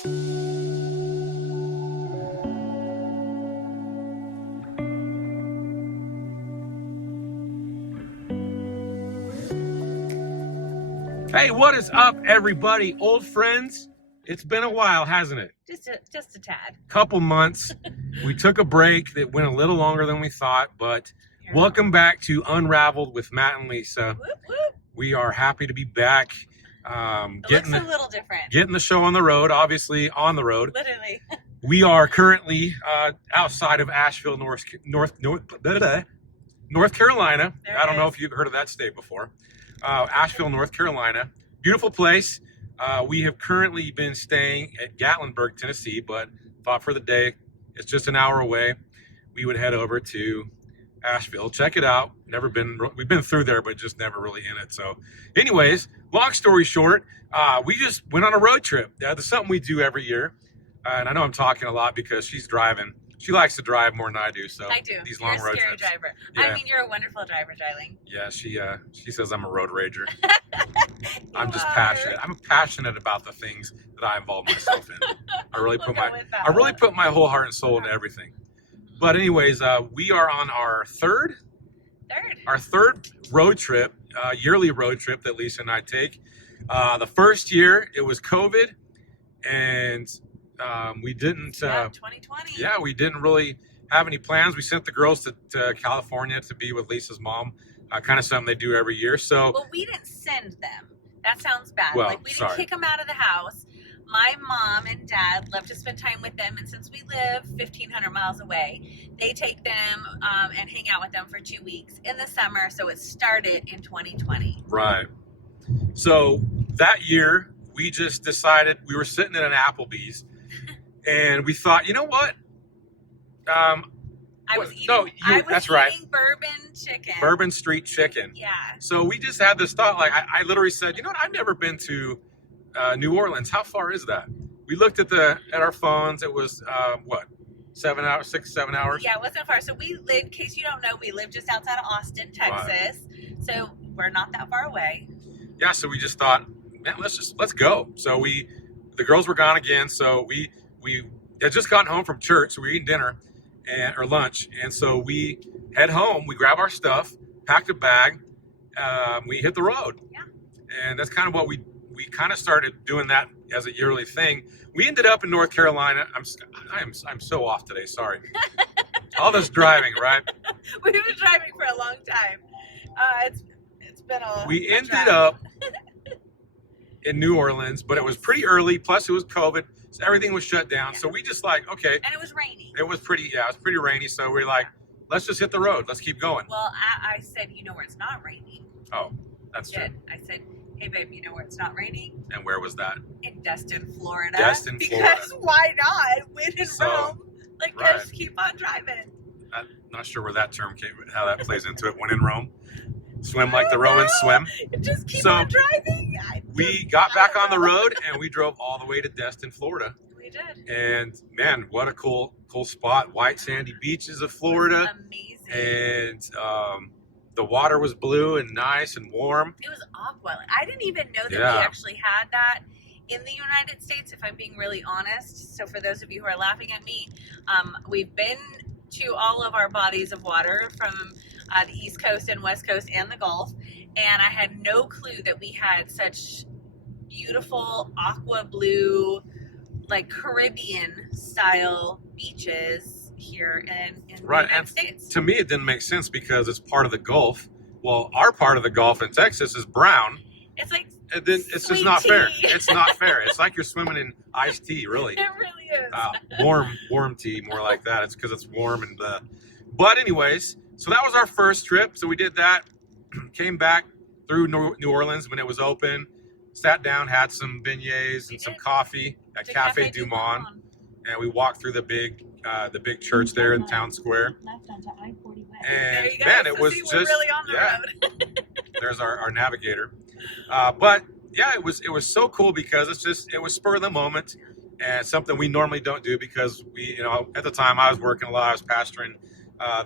Hey, what is up, everybody? Old friends? It's been a while, hasn't it? Just a tad. Couple months. We took a break that went a little longer than we thought, but welcome back to Unraveled with Matt and Lisa. Whoop, whoop. We are happy to be back. It looks a little different. Getting the show on the road, obviously on the road. Literally. We are currently outside of Asheville, North Carolina. I don't know if you've heard of that state before. Asheville, North Carolina. Beautiful place. We have currently been staying at Gatlinburg, Tennessee, but thought for the day, it's just an hour away. We would head over to Asheville. Check it out. We've been through there, but just never really in it. So anyways, long story short, we just went on a road trip. That's something we do every year. And I know I'm talking a lot because she's driving. She likes to drive more than I do. So I do. These long road trips. Driver. Yeah. I mean, you're a wonderful driver, darling. Yeah, she says I'm a road rager. I'm just passionate. I'm passionate about the things that I involve myself in. I really put my whole heart and soul into everything. But anyways, we are on our third road trip, yearly road trip that Lisa and I take. The first year it was COVID, and we didn't. 2020. Yeah, we didn't really have any plans. We sent the girls to California to be with Lisa's mom. Kind of something they do every year. So. Well, we didn't send them. That sounds bad. Well, we didn't kick them out of the house. My mom and dad love to spend time with them, and since we live 1,500 miles away, they take them and hang out with them for 2 weeks in the summer. So it started in 2020. Right. So that year, we just decided, we were sitting at an Applebee's, and we thought, you know what? I was eating bourbon chicken. Bourbon Street chicken. Yeah. So we just had this thought, like I literally said, you know what? I've never been to New Orleans. How far is that? We looked at our phones. It was 7 hours, 6, 7 hours. Yeah, it wasn't far. So we live, in case you don't know, we live just outside of Austin, Texas. Right. So we're not that far away. Yeah. So we just thought, man, let's go. So the girls were gone again. So we had just gotten home from church. So we were eating dinner or lunch. And so we head home, we grab our stuff, packed a bag, we hit the road. Yeah. And that's kind of what we kind of started doing that as a yearly thing. We ended up in North Carolina. I'm so off today, sorry. All this driving, right? We've been driving for a long time. It's been a We ended up in New Orleans, but it was pretty early, plus it was COVID. So everything was shut down. Yeah. So we just okay. And it was rainy. It was pretty rainy. So we're like, let's just hit the road. Let's keep going. Well, I said, you know where it's not raining. Oh, that's true. I said, hey, babe, you know where it's not raining? And where was that? In Destin, Florida. Florida. Because why not? When in Rome. Right. Just keep on driving. I'm not sure where that term came, how that plays into it. When in Rome. Swim like the Romans swim. Just keep on driving. We got back on the road and we drove all the way to Destin, Florida. We did. And man, what a cool spot. White sandy beaches of Florida. Amazing. And the water was blue and nice and warm. It was aqua. I didn't even know that we actually had that in the United States, if I'm being really honest. So for those of you who are laughing at me, we've been to all of our bodies of water from the East Coast and West Coast and the Gulf, and I had no clue that we had such beautiful aqua blue, like Caribbean style beaches here in the United States. To me, it didn't make sense because it's part of the Gulf. Well, our part of the Gulf in Texas is brown. It's like it's just not fair. It's not fair. It's like you're swimming in iced tea, really. It really is. Warm tea, more like that. It's because it's warm and But anyways, so that was our first trip. So we did that. Came back through New Orleans when it was open. Sat down, had some beignets and some coffee at Café Du Monde, and we walked through the big church there in Town Square. And man, it was just really on the road. There's our navigator. But yeah, it was so cool because it was spur of the moment and something we normally don't do because at the time I was working a lot. I was pastoring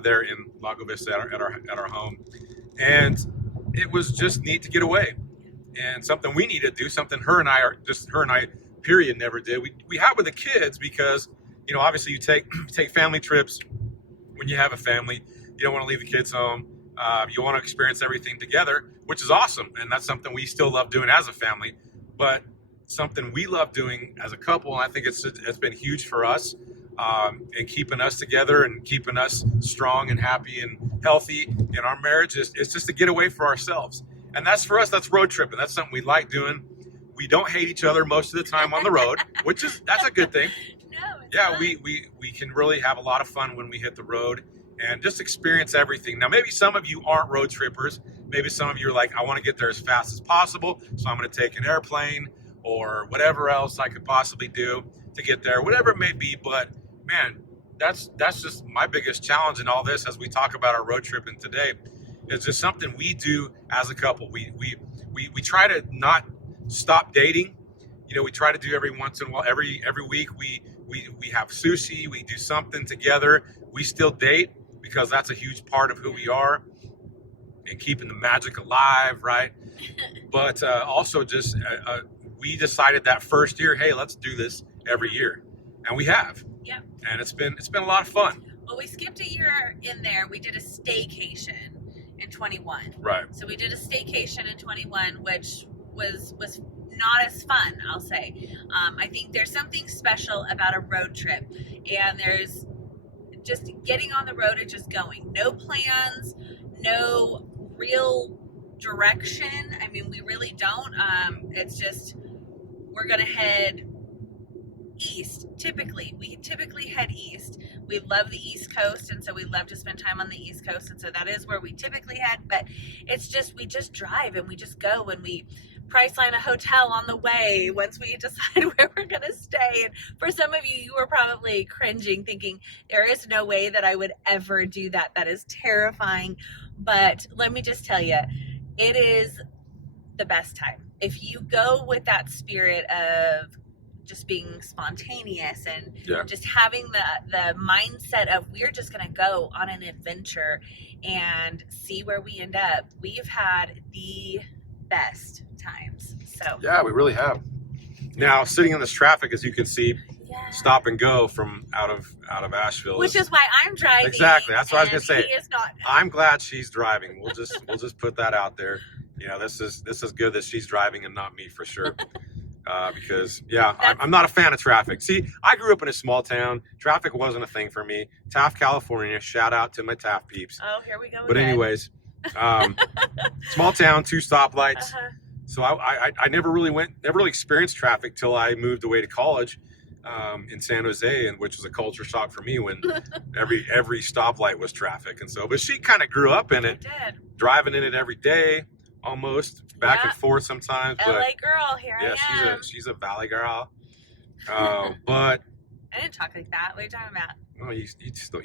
there in Lago Vista at our home, and it was just neat to get away and something we need to do. Something her and I period, never did. We have with the kids because, you know, obviously you take family trips when you have a family. You don't want to leave the kids home. You want to experience everything together, which is awesome. And that's something we still love doing as a family, but something we love doing as a couple. And I think it's been huge for us, and keeping us together and keeping us strong and happy and healthy in our marriage is just to get away for ourselves. And that's for us, that's road tripping. That's something we like doing. We don't hate each other most of the time on the road, that's a good thing. No, yeah, we can really have a lot of fun when we hit the road and just experience everything. Now, maybe some of you aren't road trippers. Maybe some of you are like, I want to get there as fast as possible, so I'm going to take an airplane or whatever else I could possibly do to get there, whatever it may be. But man, that's just my biggest challenge in all this as we talk about our road tripping today. It's just something we do as a couple. We try to not stop dating. You know, we try to do every once in a while, every week we have sushi, we do something together. We still date because that's a huge part of who we are and keeping the magic alive, right? But also just we decided that first year, hey, let's do this every year, and we have. Yeah. And it's been a lot of fun. Well, we skipped a year in there. We did a staycation in 21. Right. So we did a staycation in 21, which was not as fun, I'll say. I think there's something special about a road trip, and there's just getting on the road and just going. No plans, no real direction. I mean, we really don't. It's just, we're going to head east. We typically head east. We love the East Coast, and so we love to spend time on the East Coast, and so that is where we typically head. But it's just, we just drive and we just go, and we Priceline a hotel on the way once we decide where we're going to stay. And for some of you, you were probably cringing, thinking, there is no way that I would ever do that. That is terrifying. But let me just tell you, it is the best time. If you go with that spirit of just being spontaneous and just having the mindset of, we're just going to go on an adventure and see where we end up, we've had the best times. So yeah, we really have. Now, sitting in this traffic, as you can see, stop and go from out of Asheville, which is why I'm driving. Exactly, that's what I was gonna say. He is not. I'm glad she's driving. We'll just put that out there. You know, this is good that she's driving and not me, for sure. Because I'm not a fan of traffic. See, I grew up in a small town. Traffic wasn't a thing for me. Taft, California. Shout out to my Taft peeps. Oh, here we go. But anyways, small town, 2 stoplights. So I never really experienced traffic till I moved away to college in San Jose, and which was a culture shock for me when every stoplight was traffic. And so, but she kind of grew up in it, driving in it every day, almost back and forth sometimes. LA girl, here I am. She's a Valley girl. But I didn't talk like that. What are you talking about? Well, you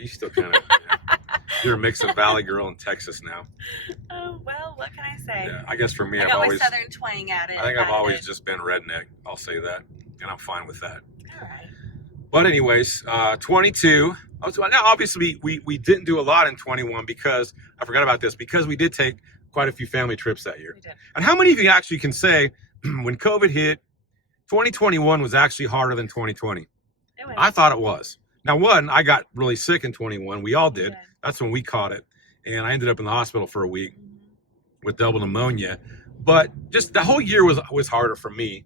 still kind of you're a mix of Valley girl and Texas now. Oh well, what can I say? Yeah, I guess for me, I got my southern twang at it. I think I've always just been redneck. I'll say that, and I'm fine with that. All right. But anyways, 22. Now, obviously, we didn't do a lot in 21 because I forgot about this, because we did take quite a few family trips that year. We did. And how many of you actually can say when COVID hit, 2021 was actually harder than 2020? I thought it was. Now, I got really sick in 21. We all did. That's when we caught it. And I ended up in the hospital for a week with double pneumonia. But just the whole year was harder for me,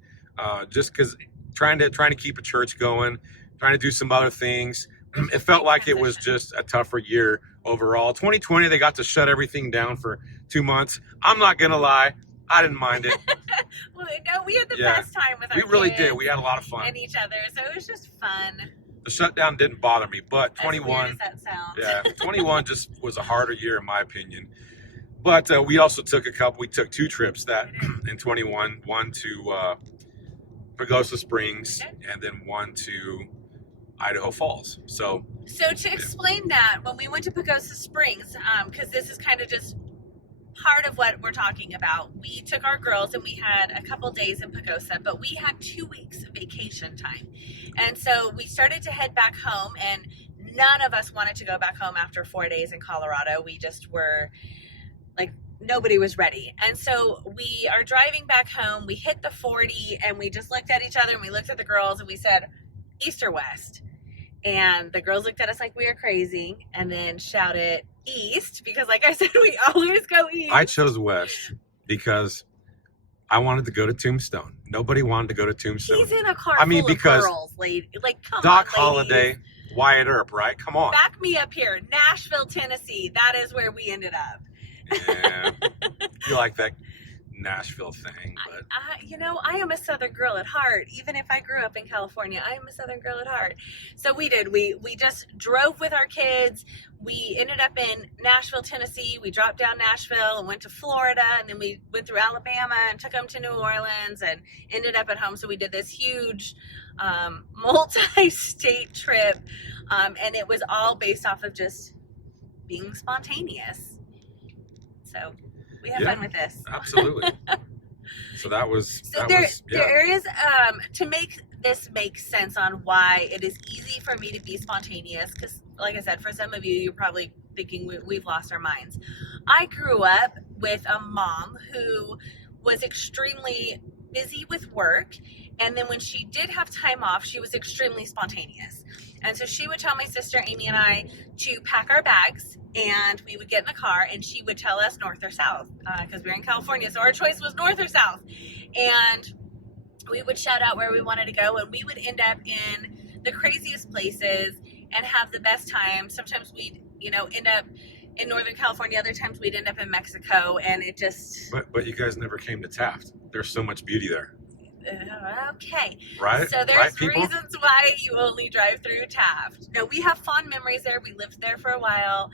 just because trying to keep a church going, trying to do some other things. It felt like it was just a tougher year overall. 2020, they got to shut everything down for 2 months. I'm not going to lie. I didn't mind it. Well, no, we had the best time with our kids. We really did. We had a lot of fun. And each other. So it was just fun. The shutdown didn't bother me, but 21. As weird as that sounds. 21 just was a harder year in my opinion. But we also took we took 2 trips in 21. One to Pagosa Springs, and then one to Idaho Falls. So to explain that, when we went to Pagosa Springs, because this is kind of just part of what we're talking about, we took our girls and we had a couple days in Pagosa, but we had 2 weeks of vacation time. And so we started to head back home, and none of us wanted to go back home after 4 days in Colorado. We just were like, nobody was ready. And so we are driving back home. We hit the 40 and we just looked at each other and we looked at the girls and we said, east or west? And the girls looked at us like we were crazy and then shouted east because, like I said, we always go east. I chose west because I wanted to go to Tombstone. Nobody wanted to go to Tombstone. He's in a car I mean, full because of girls, lady. Like, come Doc on, ladies. Holliday, Wyatt Earp, right? Come on. Back me up here. Nashville, Tennessee. That is where we ended up. Yeah. You like that Nashville thing, but I am a Southern girl at heart. Even if I grew up in California, I am a Southern girl at heart. So we did. We just drove with our kids. We ended up in Nashville, Tennessee. We dropped down Nashville and went to Florida, and then we went through Alabama and took them to New Orleans and ended up at home. So we did this huge multi-state trip, and it was all based off of just being spontaneous. So we have fun with this. Absolutely. So there is to make this make sense on why it is easy for me to be spontaneous, because like I said, for some of you, you're probably thinking we've lost our minds. I grew up with a mom who was extremely busy with work, and then when she did have time off, she was extremely spontaneous. And so she would tell my sister Amy and I to pack our bags, and we would get in the car and she would tell us north or south, because we're in California, so our choice was north or south. And we would shout out where we wanted to go, and we would end up in the craziest places and have the best time. Sometimes we'd end up in Northern California, other times we'd end up in Mexico, and it just... But you guys never came to Taft. There's so much beauty there. Okay. Right? So there's right, reasons why you only drive through Taft. No, we have fond memories there. We lived there for a while.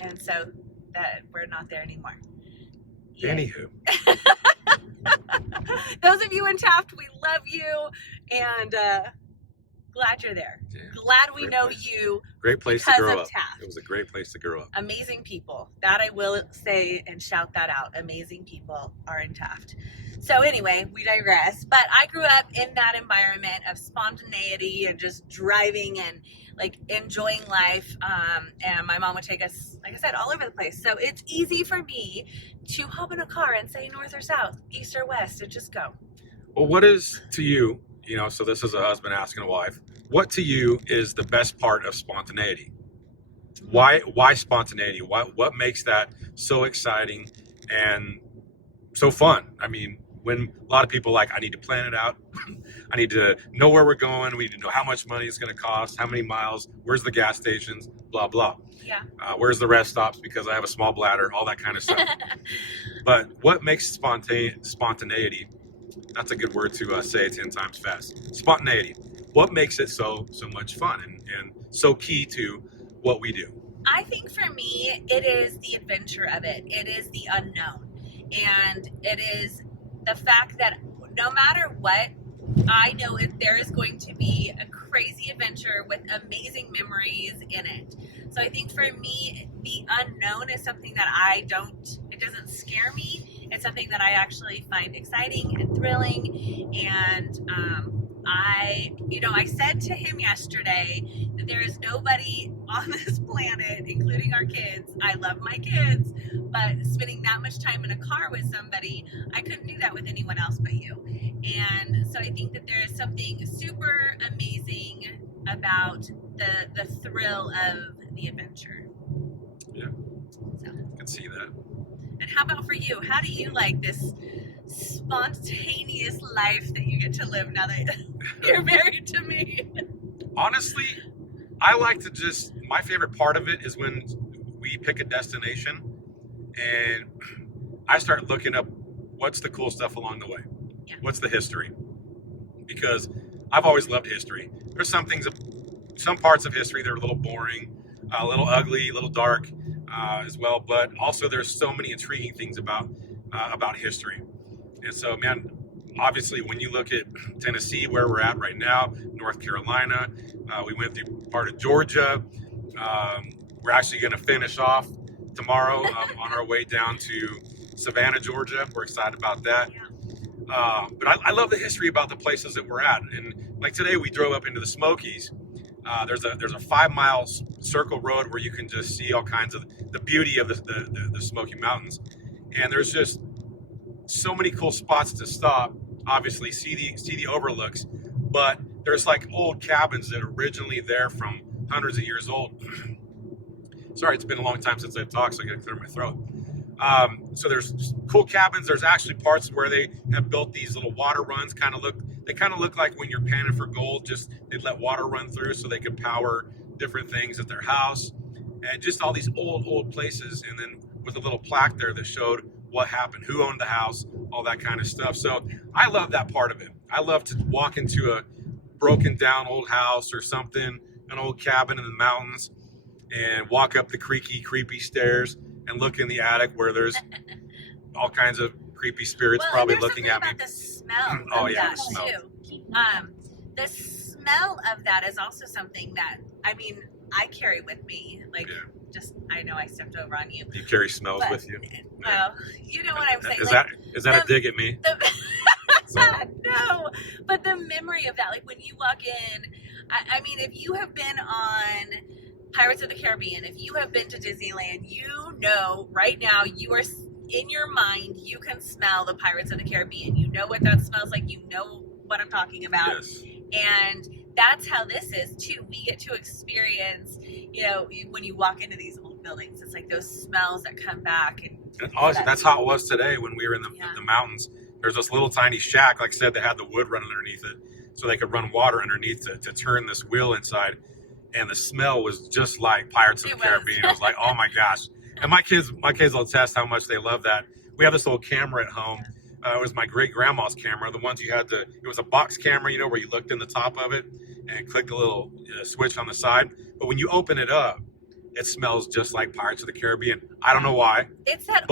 And so that we're not there anymore. Yeah. Anywho. Those of you in Taft, we love you, and glad you're there. Yeah. Glad we know you. Great place to grow up. Taft. It was a great place to grow up. Amazing people. That I will say and shout that out. Amazing people are in Taft. So anyway, we digress. But I grew up in that environment of spontaneity and just driving and like enjoying life. And my mom would take us, like I said, all over the place. So it's easy for me to hop in a car and say north or south, east or west, and just go. Well, what is to you, so this is a husband asking a wife, what to you is the best part of spontaneity? Why spontaneity? What makes that so exciting and so fun? I mean, when a lot of people I need to plan it out. I need to know where we're going. We need to know how much money it's going to cost, how many miles, where's the gas stations, blah, blah. Yeah. Where's the rest stops because I have a small bladder, all that kind of stuff. But what makes spontaneity, that's a good word to say 10 times fast. Spontaneity. What makes it so much fun and so key to what we do? I think for me, it is the adventure of it. It is the unknown. And it is the fact that no matter what, I know there is going to be a crazy adventure with amazing memories in it. So I think for me, the unknown is something that it doesn't scare me. It's something that I actually find exciting and thrilling. And I said to him yesterday that there is nobody on this planet, including our kids. I love my kids, but spending that much time in a car with somebody, I couldn't do that with anyone else but you. And so I think that there is something super amazing about the thrill of the adventure. Yeah, so. I can see that. And how about for you? How do you like this spontaneous life that you get to live now that you're married to me? Honestly, I like to my favorite part of it is when we pick a destination and I start looking up what's the cool stuff along the way. Yeah. What's the history? Because I've always loved history. There's some parts of history that are a little boring, a little ugly, a little dark as well, but also there's so many intriguing things about history. And so, man, obviously when you look at Tennessee, where we're at right now, North Carolina, we went through part of Georgia. We're actually going to finish off tomorrow on our way down to Savannah, Georgia. We're excited about that. Yeah. But I love the history about the places that we're at. And like today we drove up into the Smokies. There's a 5-mile circle road where you can just see all kinds of the beauty of the Smoky Mountains, and there's just so many cool spots to stop. Obviously, see the overlooks, but there's like old cabins that are originally there from hundreds of years old. Sorry, it's been a long time since I've talked, so I gotta clear my throat. So there's cool cabins. There's actually parts where they have built these little water runs. They kind of look like when you're panning for gold. Just they'd let water run through so they could power different things at their house, and just all these old places. And then with a little plaque there that showed what happened, who owned the house, all that kind of stuff. So I love that part of it. I love to walk into a broken down old house or something, an old cabin in the mountains, and walk up the creepy stairs and look in the attic where there's all kinds of creepy spirits probably looking at me. The smell oh of yeah, that the smell. too. The smell of that is also something that, I mean, I carry with me. Like, I know I stepped over on you. You carry smells with you. Well, you know what I'm saying. Is that a dig at me? No, but the memory of that, like when you walk in, I mean, if you have been on Pirates of the Caribbean, if you have been to Disneyland, you know right now you are in your mind, you can smell the Pirates of the Caribbean. You know what that smells like. You know what I'm talking about. Yes. And that's how this is too. We get to experience, you know, when you walk into these old buildings, it's like those smells that come back. And honestly, that's how it was today when we were in the mountains. There's this little tiny shack, like I said, that had the wood running underneath it, so they could run water underneath to turn this wheel inside. And the smell was just like Pirates of the Caribbean. I was like, oh my gosh. And my kids will attest how much they love that. We have this little camera at home. It was my great grandma's camera. The ones it was a box camera, you know, where you looked in the top of it and clicked a little switch on the side. But when you open it up, it smells just like Pirates of the Caribbean. I don't know why. It's that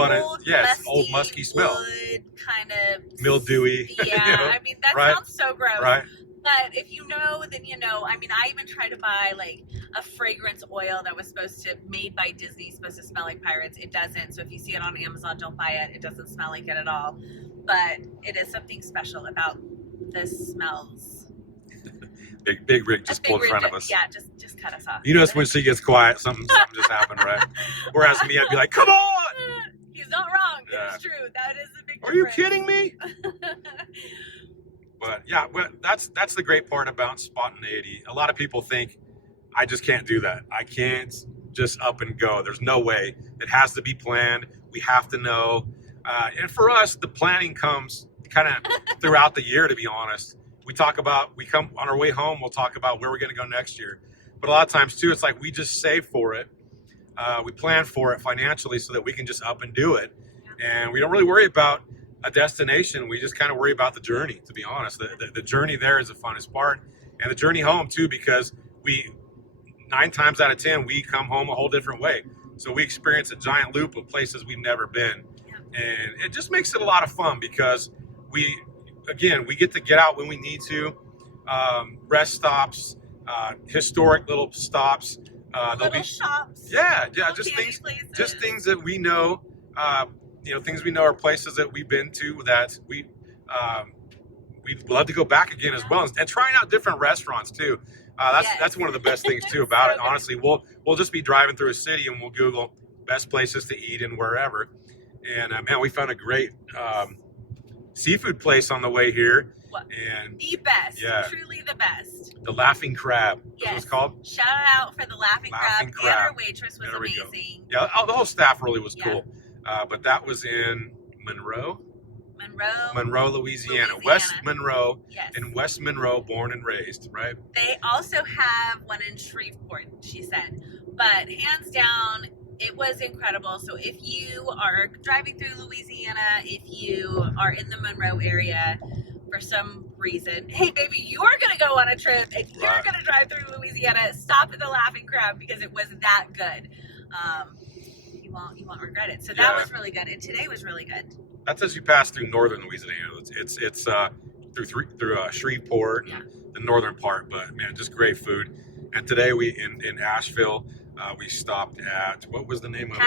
old musky smell. Wood kind of mildewy. Yeah, you know, I mean that sounds so gross. Right. But if you know, then you know. I mean, I even tried to buy like a fragrance oil that was made by Disney, supposed to smell like pirates. It doesn't. So if you see it on Amazon, don't buy it. It doesn't smell like it at all. But it is something special about the smells. Big Rick just pulled in front of us. Yeah, just cut us off. You notice when she gets quiet, something just happened, right? Whereas me, I'd be like, come on! He's not wrong. Yeah. It's true. That is a big difference. Are you kidding me? But yeah, that's the great part about spontaneity. A lot of people think, I just can't do that. I can't just up and go. There's no way. It has to be planned. We have to know. And for us, the planning comes kind of throughout the year, to be honest. We come on our way home, we'll talk about where we're going to go next year. But a lot of times, too, it's like we just save for it. We plan for it financially so that we can just up and do it. And we don't really worry about a destination. We just kind of worry about the journey, to be honest. The journey there is the funnest part. And the journey home, too, because 9 times out of 10, we come home a whole different way. So we experience a giant loop of places we've never been. And it just makes it a lot of fun because we get to get out when we need to. Rest stops, historic little stops. There'll be shops. Yeah, just things that we know. Things we know are places that we've been to that we'd love to go back again as well, and trying out different restaurants too. That's one of the best things too about it. Honestly, we'll just be driving through a city and we'll Google best places to eat and wherever. And man, we found a great seafood place on the way here. And the best, truly the best. The Laughing Crab. That's what it's called. Shout out for the Laughing Crab. And our waitress was amazing. Yeah, the whole staff really was cool. But that was in Monroe, Louisiana. West Monroe. Yes. In West Monroe, born and raised, right? They also have one in Shreveport, she said. But hands down, it was incredible. So if you are driving through Louisiana, if you are in the Monroe area for some reason, hey baby, you are going to go on a trip and you're going to drive through Louisiana, stop at the Laughing Crab because it was that good. You won't regret it. So that was really good, and today was really good. That's as you pass through northern Louisiana. It's through Shreveport, the northern part. But man, just great food. And today in Asheville, we stopped at, what was the name of it?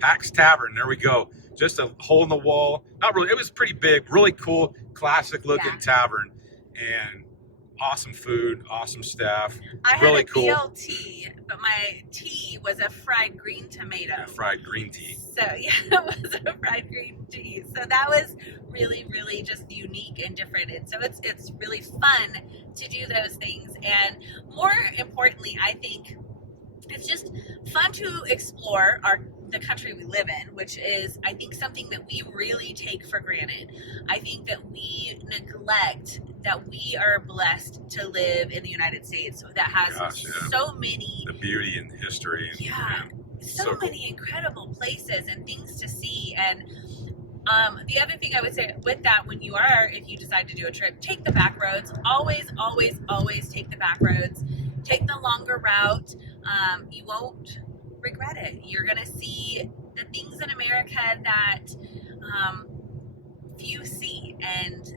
Pax Tavern. There we go. Just a hole in the wall. Not really. It was pretty big, really cool, classic looking tavern. And awesome food, awesome staff, I really had a cool. BLT, but my tea was a fried green tomato. Yeah, fried green tea. So yeah, it was a fried green tea. So that was really, really just unique and different. And so it's really fun to do those things. And more importantly, I think it's just fun to explore the country we live in, which is, I think, something that we really take for granted. I think that we neglect that we are blessed to live in the United States that has so many, the beauty and history. And, so many cool, incredible places and things to see. And the other thing I would say with that, if you decide to do a trip, take the back roads. Always, always, always take the back roads. Take the longer route. You won't regret it. You're going to see the things in America that few see, and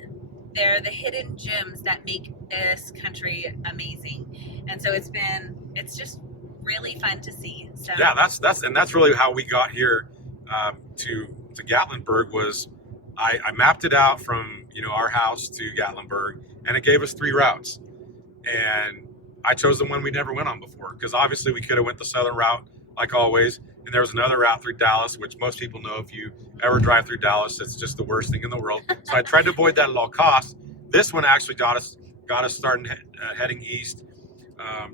they're the hidden gems that make this country amazing. And so it's just really fun to see. So yeah, that's really how we got here to Gatlinburg. Was I mapped it out from our house to Gatlinburg, and it gave us 3 routes, and I chose the one we never went on before, because obviously we could have went the southern route like always, and there was another route through Dallas, which most people know, if you ever drive through Dallas, it's just the worst thing in the world. So I tried to avoid that at all costs. This one actually got us starting heading east,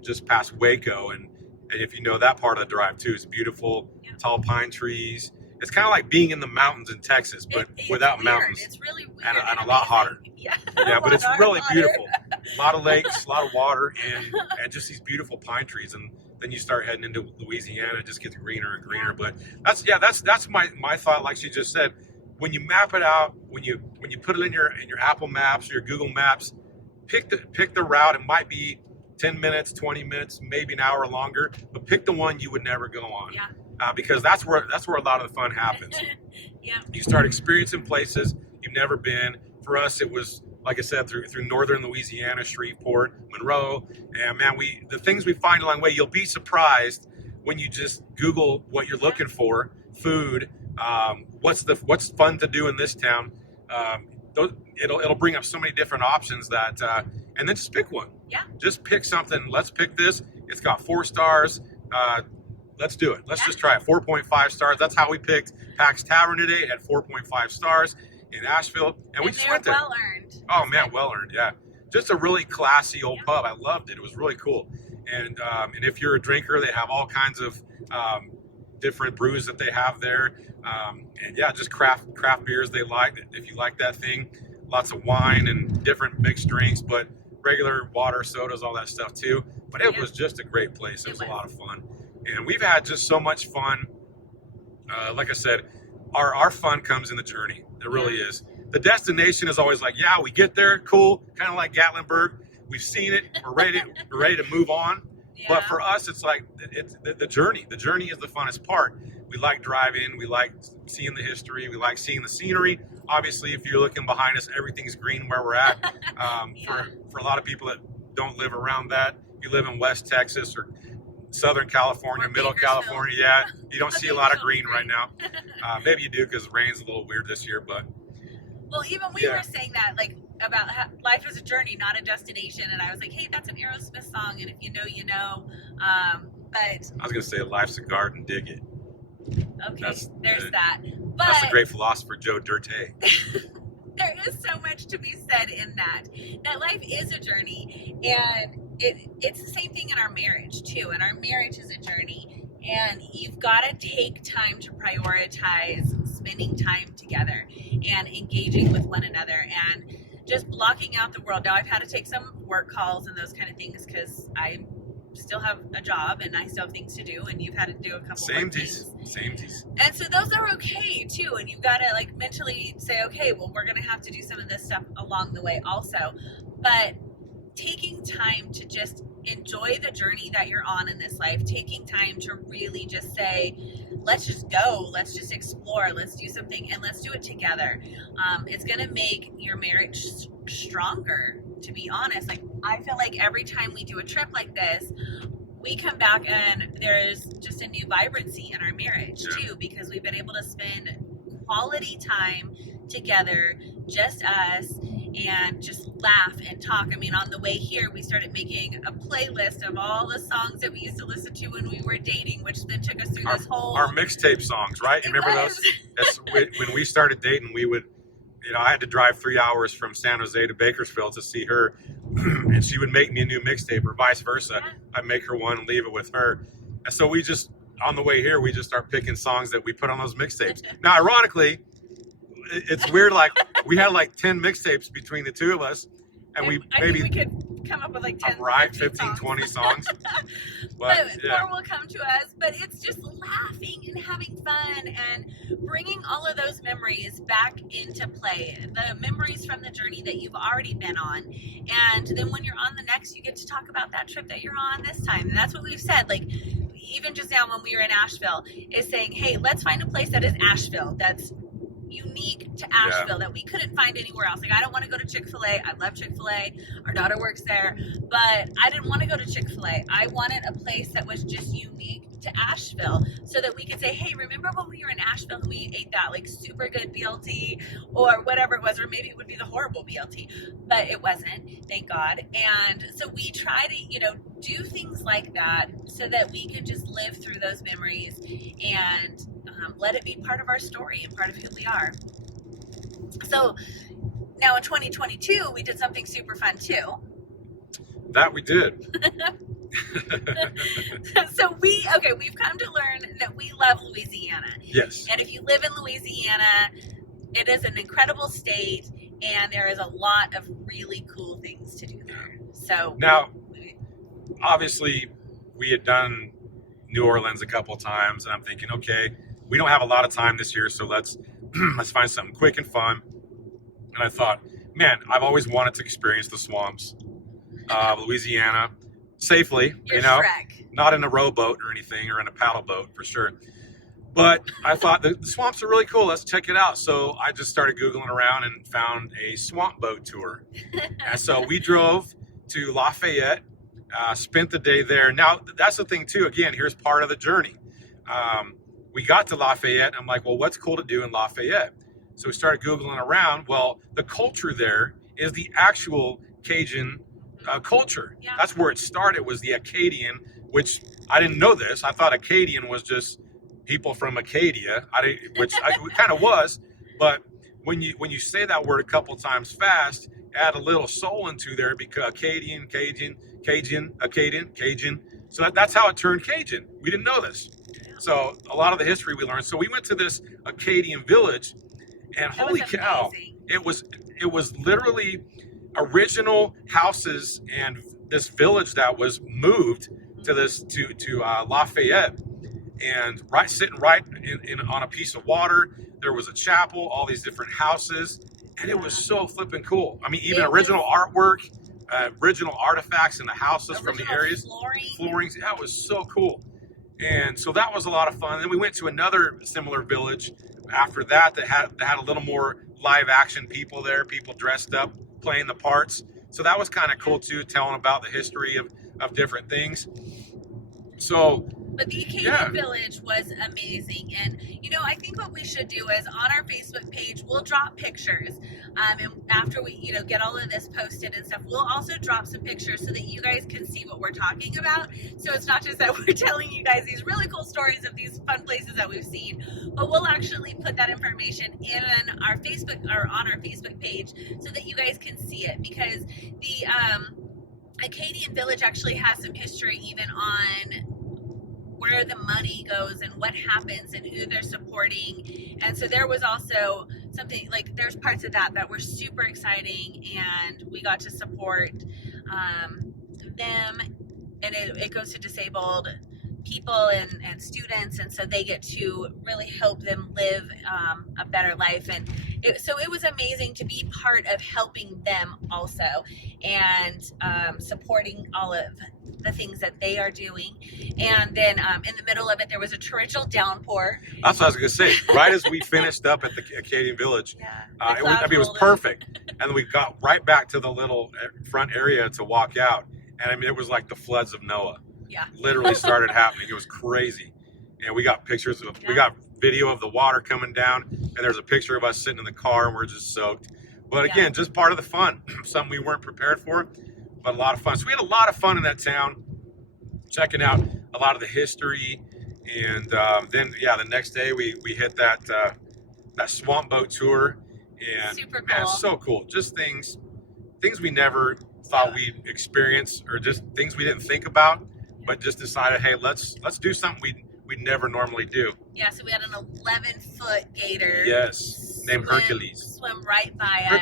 just past Waco, and if you know that part of the drive too, it's beautiful, tall pine trees. It's kind of like being in the mountains in Texas, but without mountains. It's really weird and a lot hotter. Yeah, but it's really beautiful. A lot of lakes, a lot of water, and just these beautiful pine trees. And then you start heading into Louisiana, it just gets greener and greener. But that's my thought. Like she just said, when you map it out, when you put it in your Apple Maps or your Google Maps, pick the route. It might be 10 minutes, 20 minutes, maybe an hour longer, but pick the one you would never go on. Yeah. Because that's where a lot of the fun happens. Yeah. You start experiencing places you've never been. For us, it was, like I said, through northern Louisiana, Shreveport, Monroe, and man, the things we find along the way, you'll be surprised when you just Google what you're looking for, food, what's fun to do in this town. It'll bring up so many different options that, and then just pick one. Yeah. Just pick something. Let's pick this. It's got 4 stars. Let's do it. Let's just try it. 4.5 stars. That's how we picked Pax Tavern today. It had 4.5 stars in Asheville, and we just went there. Well earned. Oh man, well earned. Yeah, just a really classy old pub. I loved it. It was really cool. And if you're a drinker, they have all kinds of different brews that they have there. And yeah, just craft beers they like. If you like that thing, lots of wine and different mixed drinks, but regular water, sodas, all that stuff too. But it was just a great place. It was a lot of fun. And we've had just so much fun. Like I said, our fun comes in the journey. It really is. The destination is always like, yeah, we get there, cool, kind of like Gatlinburg. We've seen it. We're ready to move on. Yeah. But for us, it's like it's the journey. The journey is the funnest part. We like driving. We like seeing the history. We like seeing the scenery. Obviously, if you're looking behind us, everything's green where we're at. For a lot of people that don't live around that, if you live in West Texas or Southern California, Middle California, you don't see a lot of green right now. Maybe you do because rain's a little weird this year, but well, even we were saying that, like, about how life is a journey, not a destination, and I was like, hey, that's an Aerosmith song, and if you know, you know. But I was gonna say, life's a garden, dig it. Okay, there's that. But that's the great philosopher Joe Dirt. There is so much to be said in that life is a journey, and it's the same thing in our marriage too. And our marriage is a journey, and you've got to take time to prioritize spending time together and engaging with one another and just blocking out the world. Now, I've had to take some work calls and those kind of things because I still have a job and I still have things to do, and you've had to do a couple of things. Samesies. And so those are okay too, and you've got to like mentally say, okay, well, we're going to have to do some of this stuff along the way also. But taking time to just enjoy the journey that you're on in this life, taking time to really just say, let's just go, let's just explore, let's do something, and let's do it together. It's going to make your marriage stronger, to be honest. Like, I feel like every time we do a trip like this, we come back and there's just a new vibrancy in our marriage too, because we've been able to spend quality time together, just us, and just laugh and talk. I mean, on the way here, we started making a playlist of all the songs that we used to listen to when we were dating, which then took us through this whole... Our mixtape songs, right? You remember those? That's when we started dating, we would, I had to drive 3 hours from San Jose to Bakersfield to see her, and she would make me a new mixtape, or vice versa. Yeah. I'd make her one and leave it with her. And so we just, on the way here, we just start picking songs that we put on those mixtapes. Now, ironically, it's weird, like, we had like 10 mixtapes between the two of us, and we maybe we could come up with like 10, right, 15 songs. 20 songs. But more will come to us. But it's just laughing and having fun and bringing all of those memories back into play. The memories from the journey that you've already been on. And then when you're on the next, you get to talk about that trip that you're on this time. And that's what we've said. Like, even just now when we were in Asheville, is saying, hey, let's find a place that is Asheville, that's unique to Asheville, that we couldn't find anywhere else. Like, I don't want to go to Chick-fil-A. I love Chick-fil-A. Our daughter works there, but I didn't want to go to Chick-fil-A. I wanted a place that was just unique to Asheville, so that we could say, hey, remember when we were in Asheville and we ate that like super good BLT or whatever it was, or maybe it would be the horrible BLT, but it wasn't, thank God. And so we try to, do things like that so that we can just live through those memories and let it be part of our story and part of who we are. So now in 2022, we did something super fun too. That we did. So we've come to learn that we love Louisiana. Yes. And if you live in Louisiana, it is an incredible state, and there is a lot of really cool things to do there. So now, obviously, we had done New Orleans a couple of times, and I'm thinking, okay, we don't have a lot of time this year, so let's find something quick and fun. And I thought, man, I've always wanted to experience the swamps of Louisiana safely, Shrek. Not in a rowboat or anything, or in a paddle boat for sure. But I thought the swamps are really cool. Let's check it out. So I just started Googling around and found a swamp boat tour. And so we drove to Lafayette, spent the day there. Now, that's the thing too. Again, here's part of the journey. We got to Lafayette. I'm like, well, what's cool to do in Lafayette? So we started Googling around. Well, the culture there is the actual Cajun culture. Yeah. That's where it started, was the Acadian, which I didn't know this. I thought Acadian was just people from Acadia, which it kind of was. But when you say that word a couple times fast, add a little soul into there, because Acadian, Cajun. So that's how it turned Cajun. We didn't know this. So a lot of the history we learned. So we went to this Acadian village, and holy cow, it was literally original houses and this village that was moved to Lafayette, and sitting right in on a piece of water. There was a chapel, all these different houses, and it was so flipping cool. I mean, even original artwork, original artifacts in the houses from the areas, floorings. Yeah, it was so cool. And so that was a lot of fun. Then we went to another similar village after that had a little more live action people there, people dressed up, playing the parts. So that was kind of cool too, telling about the history of different things. But the Acadian village was amazing. And, I think what we should do is on our Facebook page, we'll drop pictures. And after we, get all of this posted and stuff, we'll also drop some pictures so that you guys can see what we're talking about. So it's not just that we're telling you guys these really cool stories of these fun places that we've seen, but we'll actually put that information in our Facebook or on our Facebook page so that you guys can see it, because the Acadian village actually has some history even on where the money goes and what happens and who they're supporting. And so there was also something like, there's parts of that were super exciting, and we got to support them, and it goes to disabled people and students, and so they get to really help them live a better life. And so it was amazing to be part of helping them also, and supporting all of the things that they are doing. And then in the middle of it, there was a torrential downpour. That's what I was going to say. Right as we finished up at the Acadian village, it was perfect. And we got right back to the little front area to walk out. And it was like the floods of Noah. Yeah. Literally started happening. It was crazy. And we got pictures we got video of the water coming down, and there's a picture of us sitting in the car, and we're just soaked. But again, just part of the fun. Something we weren't prepared for, but a lot of fun. So we had a lot of fun in that town, checking out a lot of the history. And then, the next day we hit that swamp boat tour. And super cool. Man, it's so cool. Just things we never thought we'd experience, or just things we didn't think about, but just decided, hey, let's do something we'd never normally do. Yeah, so we had an 11-foot gator. Yes, named Hercules. Swim right by us.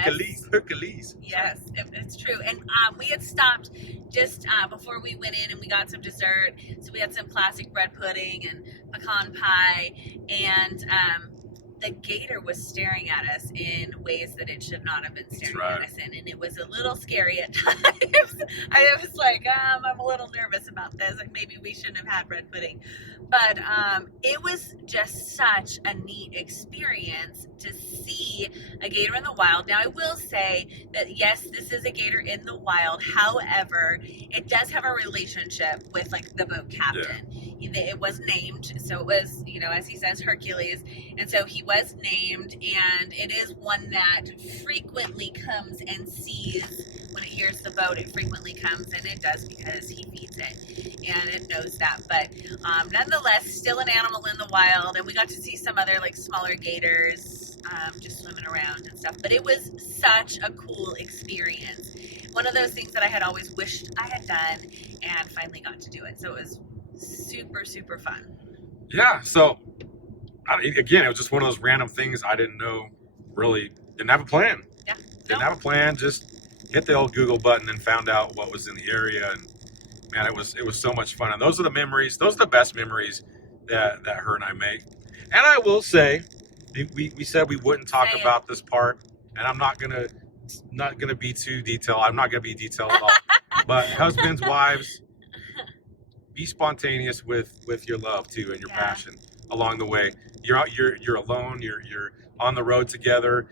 Hercules. Yes, it's true. And we had stopped just before we went in, and we got some dessert. So we had some classic bread pudding and pecan pie, and the gator was staring at us in ways that it should not have been staring at us in, and it was a little scary at times. I was like, I'm a little nervous about this. Like, maybe we shouldn't have had bread pudding. But it was just such a neat experience to see a gator in the wild. Now, I will say that, yes, this is a gator in the wild. However, it does have a relationship with, like, the boat captain. Yeah. It was named, so it was, as he says, Hercules. And so he was named, and it is one that frequently comes and sees. When it hears the boat, it frequently comes, and it does because he feeds it, and it knows that. But nonetheless, still an animal in the wild, and we got to see some other, like, smaller gators just swimming around and stuff. But it was such a cool experience. One of those things that I had always wished I had done, and finally got to do it. So it was super, super fun. Yeah, so again, it was just one of those random things I didn't know, really didn't have a plan. Yeah. Didn't have a plan, just hit the old Google button and found out what was in the area, and man, it was so much fun. And those are the memories, those are the best memories that her and I make. And I will say, we said we wouldn't talk about this part, and I'm not gonna be too detailed. I'm not gonna be detailed at all. But husbands, wives, be spontaneous with your love too, and your passion along the way. You're alone. You're on the road together.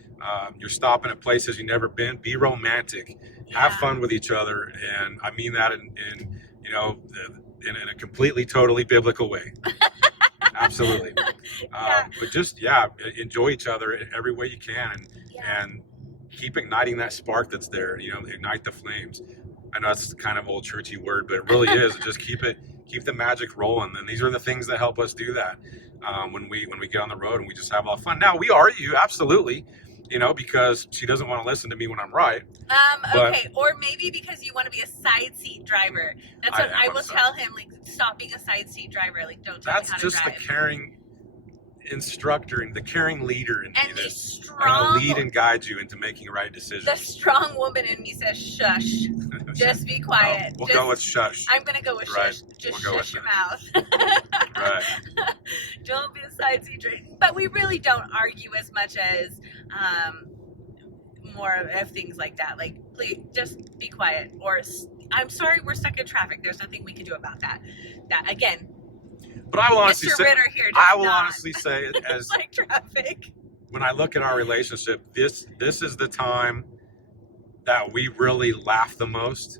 You're stopping at places you've never been. Be romantic. Have fun with each other, and I mean that in a completely, totally biblical way. Absolutely. But just enjoy each other in every way you can, and keep igniting that spark that's there. Ignite the flames. I know it's kind of old churchy word, but it really is. Just keep the magic rolling. And these are the things that help us do that when we get on the road, and we just have a lot of fun. Now, we argue, absolutely, because she doesn't want to listen to me when I'm right. Okay, or maybe because you want to be a side seat driver. That's what I will tell him. Like, stop being a side seat driver. Like, don't tell me how to drive. That's just the caring instructor and the caring leader in and me. The strong lead and guide you into making right decisions. The strong woman in me says, "Shush, just be quiet." We'll go with shush. I'm gonna go with shush. Just shush your mouth. Right. Don't be a side seat driver. But we really don't argue as much as more of things like that. Like, please, just be quiet. Or, I'm sorry, we're stuck in traffic. There's nothing we can do about that. That again. But I will honestly Mr. say, Ritter here honestly say, as like traffic. When I look at our relationship, this is the time that we really laugh the most,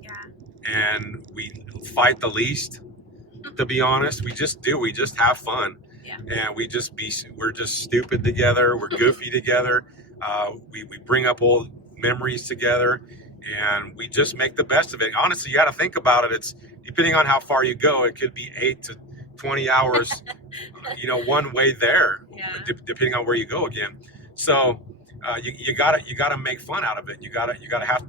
and we fight the least. To be honest, we just do. We just have fun, and we're just stupid together. We're goofy together. We bring up old memories together, and we just make the best of it. Honestly, you got to think about it. It's depending on how far you go. It could be 8 to 20 hours, one way there, depending on where you go again. So you gotta make fun out of it. You gotta have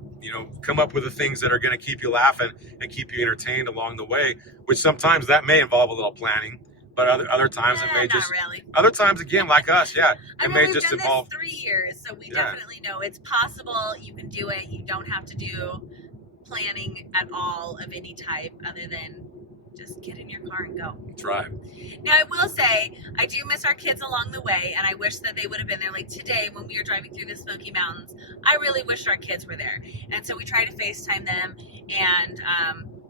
come up with the things that are going to keep you laughing and keep you entertained along the way. Which sometimes that may involve a little planning, but other times it may just really. Other times again, like us, it may we've just done involve this 3 years, so we definitely know it's possible. You can do it. You don't have to do planning at all of any type other than just get in your car and go. That's right. Now, I will say, I do miss our kids along the way, and I wish that they would have been there. Like today, when we were driving through the Smoky Mountains, I really wished our kids were there. And so we tried to FaceTime them, and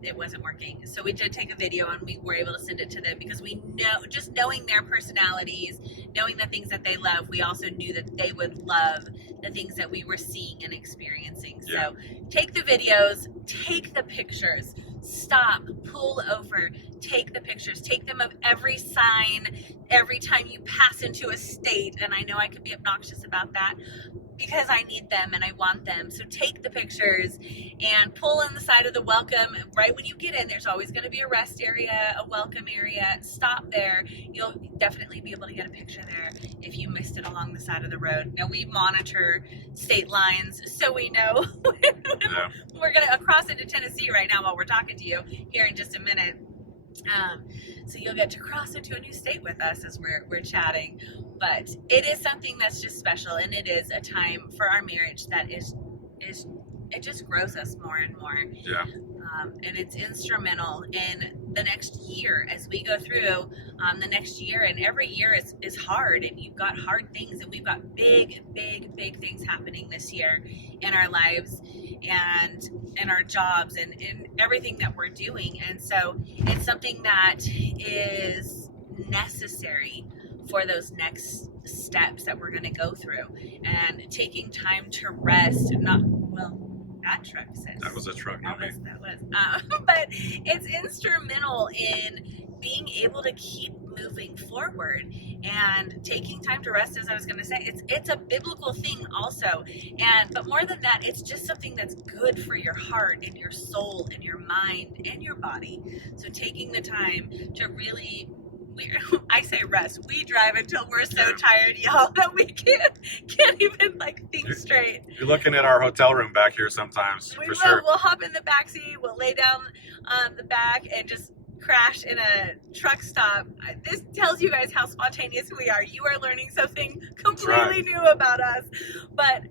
it wasn't working. So we did take a video, and we were able to send it to them because we know, just knowing their personalities, knowing the things that they love, we also knew that they would love the things that we were seeing and experiencing. Yeah. So take the videos, take the pictures. Stop, pull over, take the pictures, take them of every sign, every time you pass into a state. And I know I could be obnoxious about that, because I need them and I want them. So take the pictures and pull in the side of the welcome. Right when you get in, there's always going to be a rest area, a welcome area. Stop there. You'll definitely be able to get a picture there if you missed it along the side of the road. Now, we monitor state lines, so we know Yeah. we're going to cross into Tennessee right now while we're talking to you here in just a minute. So you'll get to cross into a new state with us as we're chatting. But it is something that's just special, and it is a time for our marriage that is it just grows us more and more. Yeah. And it's instrumental in the next year as we go through the next year. And every year is hard, and you've got hard things, and we've got big things happening this year in our lives and in our jobs and in everything that we're doing. And so it's something that is necessary for those next steps that we're going to go through, and taking time to rest. That truck says That was a truck, not me. that was. But it's instrumental in being able to keep moving forward and taking time to rest. As I was going to say, it's a biblical thing also, but more than that, it's just something that's good for your heart and your soul and your mind and your body. So taking the time to really, I say rest. We drive until we're so tired, y'all, that we can't even think straight. You're looking at our hotel room back here sometimes, We for will. sure. We'll hop in the back seat. We'll lay down the back and just crash in a truck stop. This tells you guys how spontaneous we are. You are learning something completely new about us. But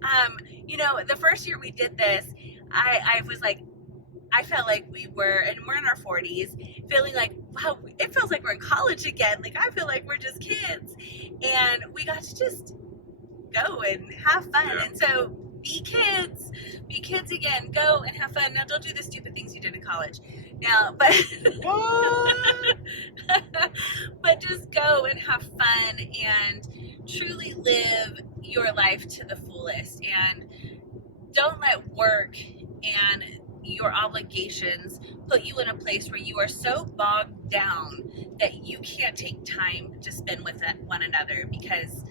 the first year we did this, I was like, I felt like we're in our 40s, feeling like, wow, it feels like we're in college again. Like, I feel like we're just kids. And we got to just go and have fun. Yeah. And so be kids again, go and have fun. Now, don't do the stupid things you did in college. Now, but but just go and have fun and truly live your life to the fullest. And don't let work and your obligations put you in a place where you are so bogged down that you can't take time to spend with one another, because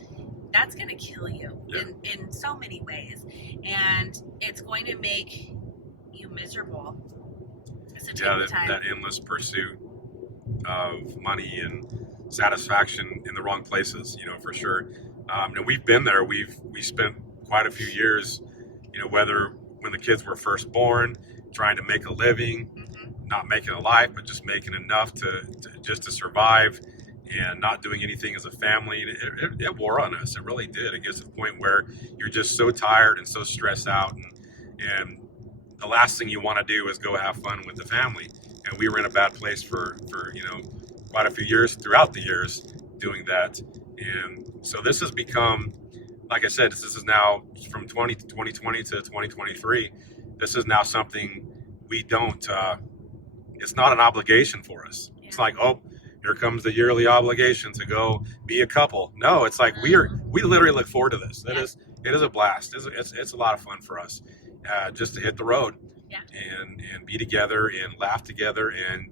that's going to kill you in so many ways, and it's going to make you miserable. So take the time. That endless pursuit of money and satisfaction in the wrong places, for sure. And we've been there. We spent quite a few years, whether when the kids were first born, trying to make a living, not making a life, but just making enough to survive, and not doing anything as a family. It wore on us. It really did. It gets to the point where you're just so tired and so stressed out, and the last thing you want to do is go have fun with the family. And we were in a bad place for quite a few years, throughout the years, doing that. And so this has become, like I said, this is now from 2020 to 2023. This is now something we don't, it's not an obligation for us. Yeah. It's like, oh, here comes the yearly obligation to go be a couple. No, it's like we literally look forward to this. It is a blast. It's a lot of fun for us, just to hit the road and be together and laugh together and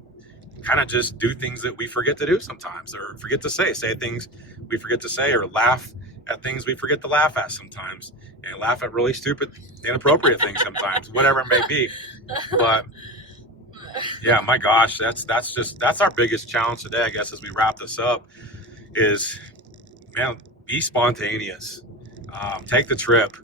kind of just do things that we forget to do sometimes, or forget to say things we forget to say, or laugh at things we forget to laugh at sometimes, and laugh at really stupid, inappropriate things sometimes, whatever it may be. But yeah, my gosh, that's our biggest challenge today, I guess, as we wrap this up, is, man, be spontaneous. Take the trip.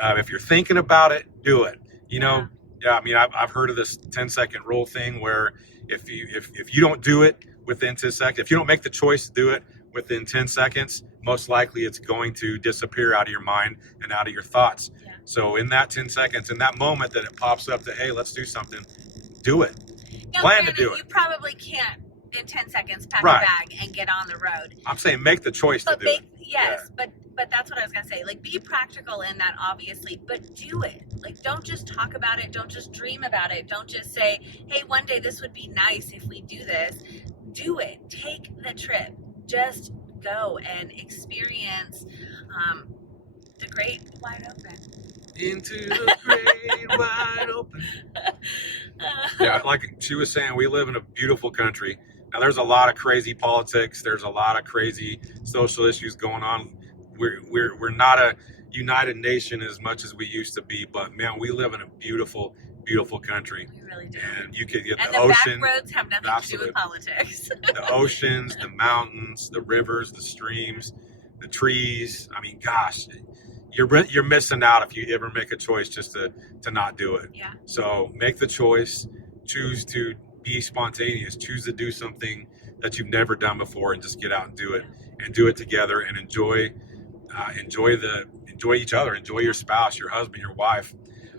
If you're thinking about it, do it. I mean, I've heard of this 10-second rule thing, where if you don't do it within 10 seconds, if you don't make the choice to do it within 10 seconds, most likely it's going to disappear out of your mind and out of your thoughts. Yeah. So in that 10 seconds, in that moment that it pops up that, hey, let's do something, do it. Now, plan to do it. You probably can't in 10 seconds pack a bag and get on the road. I'm saying make the choice to do it. Yes, yeah. But that's what I was going to say. Like, be practical in that, obviously, but do it. Like, don't just talk about it. Don't just dream about it. Don't just say, hey, one day this would be nice if we do this. Do it. Take the trip. Just go and experience the great wide open. Into the great wide open. Yeah, like she was saying, we live in a beautiful country. Now, there's a lot of crazy politics. There's a lot of crazy social issues going on. We're not a united nation as much as we used to be, but man, we live in a beautiful, beautiful country. We really do. And you could get and the ocean. back roads have nothing to do with politics. The oceans, the mountains, the rivers, the streams, the trees. I mean, gosh, you're missing out if you ever make a choice just to not do it. Yeah. So make the choice. Choose to be spontaneous. Choose to do something that you've never done before, and just get out and do it, and do it together, and enjoy each other. Enjoy your spouse, your husband, your wife.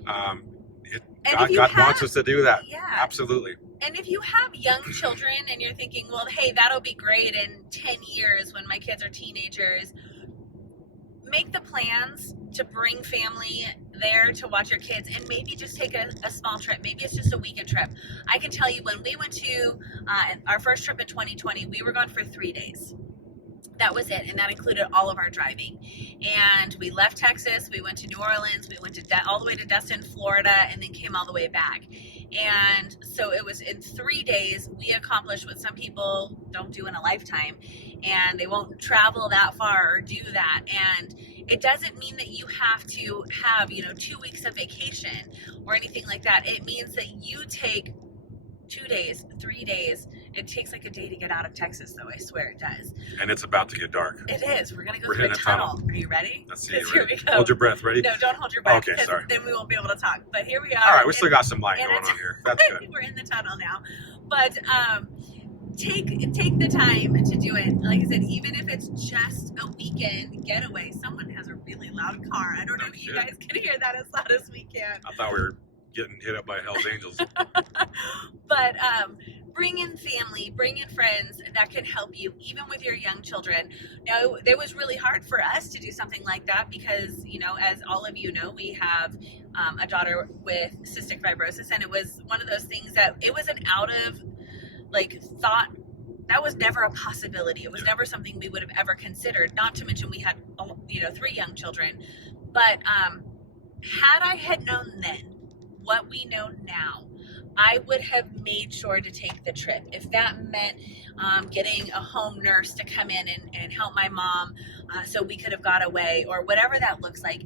God wants us to do that. Yeah. Absolutely. And if you have young children and you're thinking, well, hey, that'll be great in 10 years when my kids are teenagers, make the plans to bring family there to watch your kids, and maybe just take a small trip. Maybe it's just a weekend trip. I can tell you, when we went to our first trip in 2020, we were gone for 3 days. That was it, and that included all of our driving. And we left Texas, we went to New Orleans, we went to all the way to Destin, Florida, and then came all the way back. And so it was in 3 days we accomplished what some people don't do in a lifetime, and they won't travel that far or do that. And it doesn't mean that you have to have 2 weeks of vacation or anything like that. It means that you take 2 days, 3 days. It takes like a day to get out of Texas, though. I swear it does. And it's about to get dark. It is. We're going to go through a tunnel. Are you ready? Let's see. Here we go. Hold your breath. Ready? No, don't hold your breath. Okay, sorry. Then we won't be able to talk. But here we are. All right, we still got some light going on here. That's good. We're in the tunnel now. But take the time to do it. Like I said, even if it's just a weekend getaway. Someone has a really loud car. I don't know if you guys can hear that as loud as we can. I thought we were getting hit up by Hell's Angels. But bring in family, bring in friends that can help you, even with your young children. Now, it was really hard for us to do something like that because, as all of you know, we have a daughter with cystic fibrosis, and it was one of those things that it was an out of thought. That was never a possibility. It was never something we would have ever considered, not to mention we had 3 young children. But had I had known then what we know now, I would have made sure to take the trip. If that meant getting a home nurse to come in and help my mom so we could have got away, or whatever that looks like.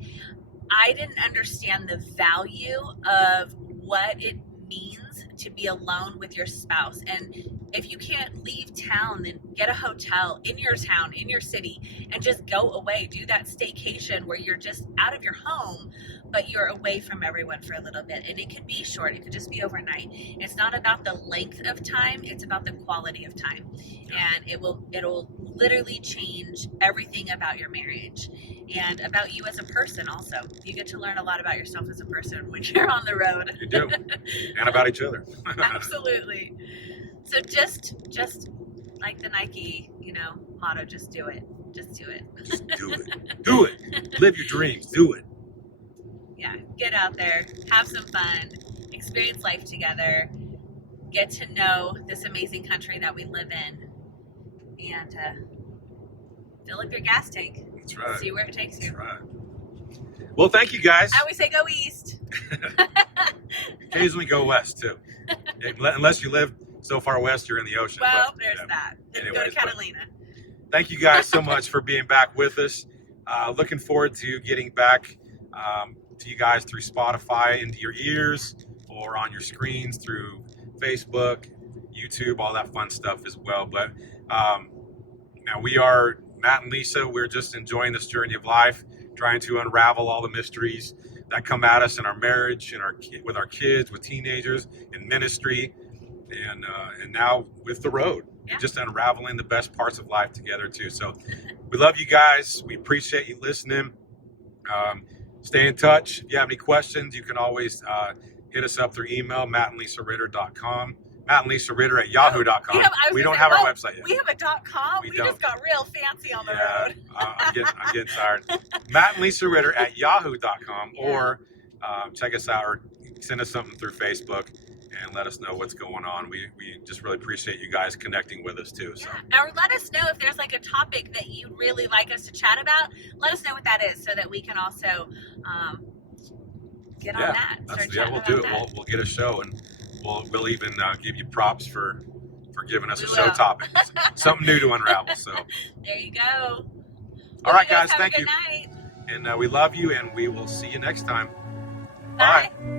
I didn't understand the value of what it means to be alone with your spouse. And if you can't leave town, then get a hotel in your town, in your city, and just go away. Do that staycation where you're just out of your home, but you're away from everyone for a little bit. And it could be short. It could just be overnight. It's not about the length of time. It's about the quality of time. And it'll literally change everything about your marriage and about you as a person also. You get to learn a lot about yourself as a person when you're on the road. You do. And about each other. Absolutely. So just like the Nike, motto, just do it. Just do it. Just do it. Do it. Live your dreams. Do it. Yeah. Get out there. Have some fun. Experience life together. Get to know this amazing country that we live in. And fill up your gas tank. That's right. See where it takes you. That's right. Well, thank you guys. I always say go east. Occasionally go west too. Unless you live so far west, you're in the ocean. Well, there's that. Then go to Catalina. Thank you guys so much for being back with us. Looking forward to getting back to you guys through Spotify, into your ears, or on your screens through Facebook, YouTube, all that fun stuff as well. But now we are Matt and Lisa. We're just enjoying this journey of life, trying to unravel all the mysteries that come at us in our marriage, with our kids, with teenagers, in ministry, and now with the road. Yeah. Just unraveling the best parts of life together too. So we love you guys. We appreciate you listening. Stay in touch. If you have any questions, you can always hit us up through email, mattandlisaritter.com. Matt and Lisa Ritter at yahoo.com. We don't have our website yet. We have a .com. We just got real fancy on the road. I'm getting tired. Matt and Lisa Ritter at yahoo.com, or check us out or send us something through Facebook and let us know what's going on. We just really appreciate you guys connecting with us too. So. Or let us know if there's a topic that you'd really like us to chat about. Let us know what that is so that we can also get on that. We'll do it. We'll get a show, and we'll even give you props for giving us a show topic. Something new to unravel. So there you go. All right, guys. Have thank a you. Good night. And we love you, and we will see you next time. Bye. Bye.